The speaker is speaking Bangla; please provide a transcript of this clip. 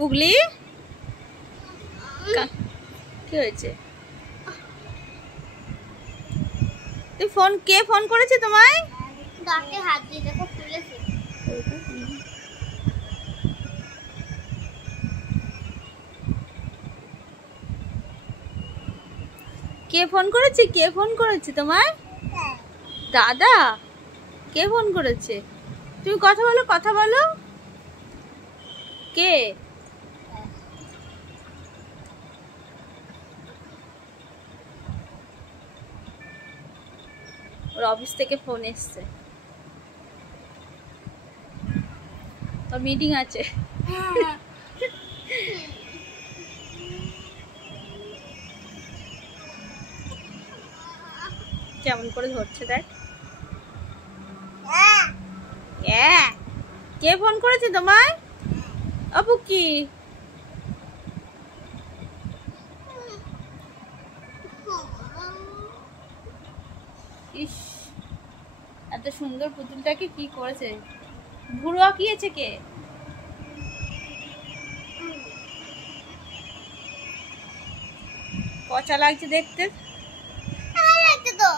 পুগলি কি হয়েছে? তুই ফোন, কে ফোন করেছে তোমায়? দাঁতে হাত দিয়ে দেখো খুলেছে। কে ফোন করেছে? কে ফোন করেছে তোমায়? দাদা। কে ফোন করেছে? তুমি কথা বলো, কথা বলো। কে? ওর অফিস থেকে ফোন এসছে, ওর মিটিং আছে। কেমন করে ধরছে দেখ। কে ফোন করেছে তোমায়? আপু কি? ইস, এত সুন্দর পুতুলটাকে কি করেছে? ভুরু আঁকিয়েছে কে? পচা লাগছে দেখতে। ভালো লাগছে তো।